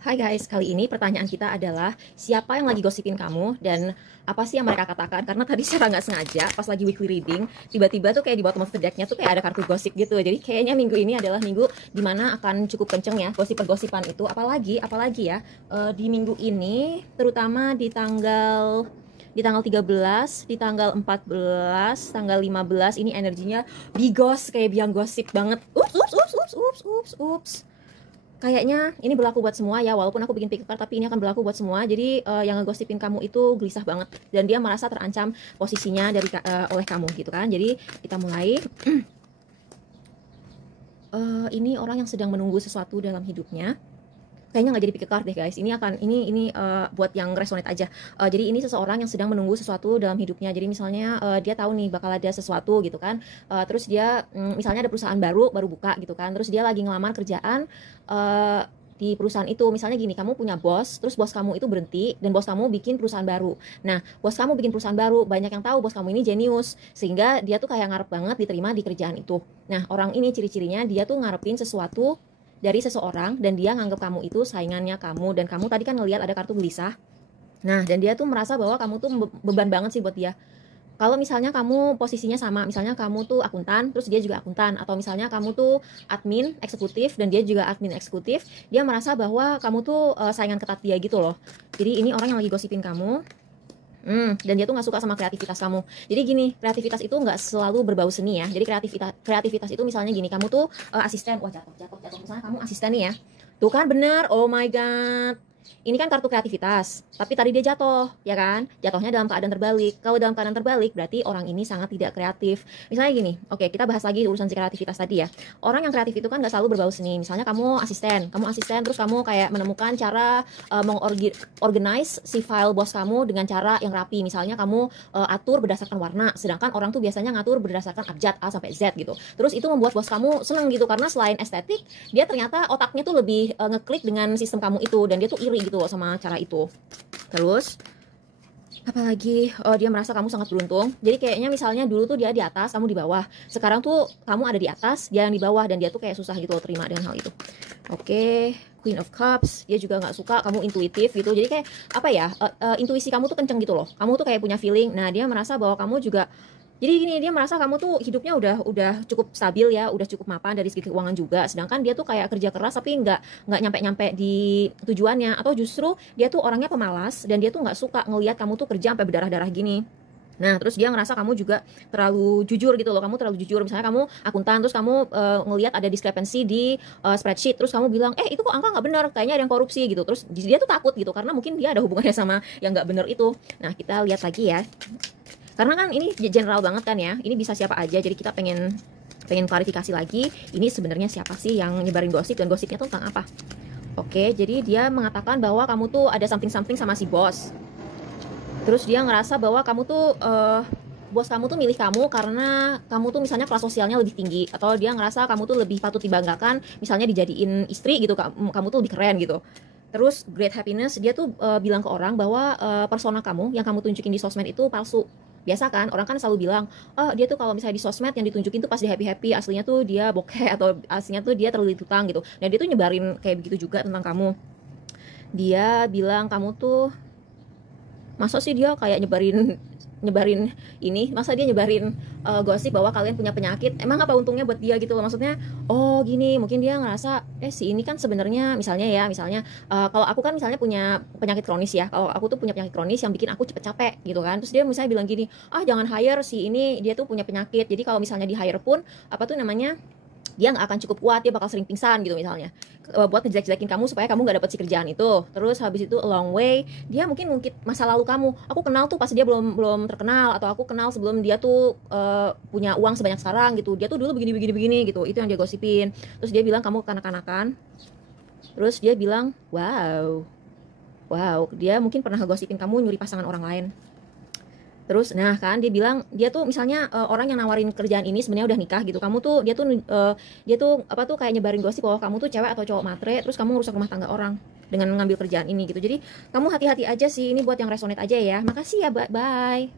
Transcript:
Hai guys, kali ini pertanyaan kita adalah siapa yang lagi gosipin kamu dan apa sih yang mereka katakan? Karena tadi secara nggak sengaja pas lagi weekly reading, tiba-tiba tuh kayak di bottom of the deck-nya tuh kayak ada kartu gosip gitu. Jadi kayaknya minggu ini adalah minggu dimana akan cukup kenceng ya gosip-gosipan itu. Apalagi ya di minggu ini, terutama di tanggal 13, di tanggal 14, tanggal 15 ini energinya bigos kayak biang gosip banget. Ups. Kayaknya ini berlaku buat semua ya, walaupun aku bikin pick card tapi ini akan berlaku buat semua. Jadi yang ngegosipin kamu itu gelisah banget dan dia merasa terancam posisinya oleh kamu gitu kan. Jadi kita mulai. Ini orang yang sedang menunggu sesuatu dalam hidupnya. Kayaknya nggak jadi pick card deh guys. Ini buat yang resonate aja. Jadi ini seseorang yang sedang menunggu sesuatu dalam hidupnya. Jadi misalnya dia tahu nih bakal ada sesuatu gitu kan. Terus dia misalnya ada perusahaan baru buka gitu kan. Terus dia lagi ngelamar kerjaan di perusahaan itu. Misalnya gini, kamu punya bos, terus bos kamu itu berhenti dan bos kamu bikin perusahaan baru. Nah, bos kamu bikin perusahaan baru, banyak yang tahu bos kamu ini jenius, sehingga dia tuh kayak ngarep banget diterima di kerjaan itu. Nah, orang ini ciri-cirinya dia tuh ngarepin sesuatu dari seseorang dan dia nganggap kamu itu saingannya kamu, dan kamu tadi kan ngelihat ada kartu gelisah. Nah, dan dia tuh merasa bahwa kamu tuh beban banget sih buat dia. Kalau misalnya kamu posisinya sama, misalnya kamu tuh akuntan, terus dia juga akuntan, atau misalnya kamu tuh admin eksekutif dan dia juga admin eksekutif, dia merasa bahwa kamu tuh saingan ketat dia gitu loh. Jadi ini orang yang lagi gosipin kamu. Dan dia tuh nggak suka sama kreativitas kamu. Jadi gini, kreativitas itu nggak selalu berbau seni ya. Jadi kreativitas itu misalnya gini, kamu tuh asisten, wah jatuh. Misalnya kamu asisten nih ya. Tuh kan bener, oh my god. Ini kan kartu kreativitas, tapi tadi dia jatuh, ya kan? Jatuhnya dalam keadaan terbalik. Kalau dalam keadaan terbalik, berarti orang ini sangat tidak kreatif. Misalnya gini, oke, kita bahas lagi urusan si kreativitas tadi ya. Orang yang kreatif itu kan nggak selalu berbau seni. Misalnya kamu asisten, terus kamu kayak menemukan cara mengorganize si file bos kamu dengan cara yang rapi. Misalnya kamu atur berdasarkan warna, sedangkan orang tuh biasanya ngatur berdasarkan abjad A sampai Z gitu. Terus itu membuat bos kamu seneng gitu, karena selain estetik, dia ternyata otaknya tuh lebih ngeklik dengan sistem kamu itu, dan dia tuh iri gitu loh sama cara itu. Terus apalagi dia merasa kamu sangat beruntung. Jadi kayaknya misalnya dulu tuh dia di atas, kamu di bawah. Sekarang tuh kamu ada di atas, dia yang di bawah, dan dia tuh kayak susah gitu loh terima dengan hal itu. Oke, Queen of Cups, dia juga nggak suka kamu intuitif gitu. Jadi kayak apa ya, intuisi kamu tuh kenceng gitu loh. Kamu tuh kayak punya feeling. Nah, dia merasa bahwa kamu juga, jadi gini, dia merasa kamu tuh hidupnya udah cukup stabil ya, udah cukup mapan dari segi keuangan juga. Sedangkan dia tuh kayak kerja keras tapi nggak nyampe di tujuannya. Atau justru dia tuh orangnya pemalas dan dia tuh nggak suka ngelihat kamu tuh kerja sampai berdarah-darah gini. Nah, terus dia ngerasa kamu juga terlalu jujur gitu loh. Kamu terlalu jujur. Misalnya kamu akuntan, terus kamu ngelihat ada discrepancy di spreadsheet, terus kamu bilang, itu kok angka nggak benar, kayaknya ada yang korupsi gitu. Terus dia tuh takut gitu, karena mungkin dia ada hubungannya sama yang nggak benar itu. Nah, kita lihat lagi ya. Karena kan ini general banget kan ya, ini bisa siapa aja. Jadi kita pengen klarifikasi lagi, ini sebenarnya siapa sih yang nyebarin gosip, dan gosipnya tuh tentang apa. Oke, jadi dia mengatakan bahwa kamu tuh ada something sama si bos. Terus dia ngerasa bahwa kamu tuh bos kamu tuh milih kamu karena kamu tuh misalnya kelas sosialnya lebih tinggi, atau dia ngerasa kamu tuh lebih patut dibanggakan, misalnya dijadiin istri gitu, kamu tuh lebih keren gitu. Terus great happiness, dia tuh bilang ke orang bahwa persona kamu yang kamu tunjukin di sosmed itu palsu. Biasa kan, orang kan selalu bilang, dia tuh kalau misalnya di sosmed yang ditunjukin tuh pas dia happy-happy, aslinya tuh dia bokeh, atau aslinya tuh dia terlalu ditutang gitu. Dan dia tuh nyebarin kayak begitu juga tentang kamu. Dia bilang kamu tuh, masa sih dia kayak nyebarin ini, masa dia nyebarin gosip bahwa kalian punya penyakit, emang apa untungnya buat dia gitu loh. Maksudnya gini, mungkin dia ngerasa si ini kan sebenarnya misalnya kalau aku kan misalnya punya penyakit kronis ya, kalau aku tuh punya penyakit kronis yang bikin aku cepet capek gitu kan. Terus dia misalnya bilang gini, jangan hire si ini, dia tuh punya penyakit, jadi kalau misalnya di hire pun dia nggak akan cukup kuat, dia bakal sering pingsan gitu misalnya, buat ngejelek-jelekin kamu supaya kamu nggak dapet si kerjaan itu. Terus habis itu along way dia mungkin ngungkit masa lalu kamu. Aku kenal tuh pas dia belum terkenal, atau aku kenal sebelum dia tuh punya uang sebanyak sekarang gitu, dia tuh dulu begini gitu. Itu yang dia gosipin. Terus dia bilang kamu kekanak-kanakan. Terus dia bilang wow, dia mungkin pernah ngegosipin kamu nyuri pasangan orang lain. Terus nah kan dia bilang, dia tuh misalnya orang yang nawarin kerjaan ini sebenarnya udah nikah gitu. Kamu tuh dia tuh apa tuh kayak nyebarin gosip bahwa kamu tuh cewek atau cowok matre, terus kamu rusak rumah tangga orang dengan mengambil kerjaan ini gitu. Jadi kamu hati-hati aja sih, ini buat yang resonate aja ya. Makasih ya, bye.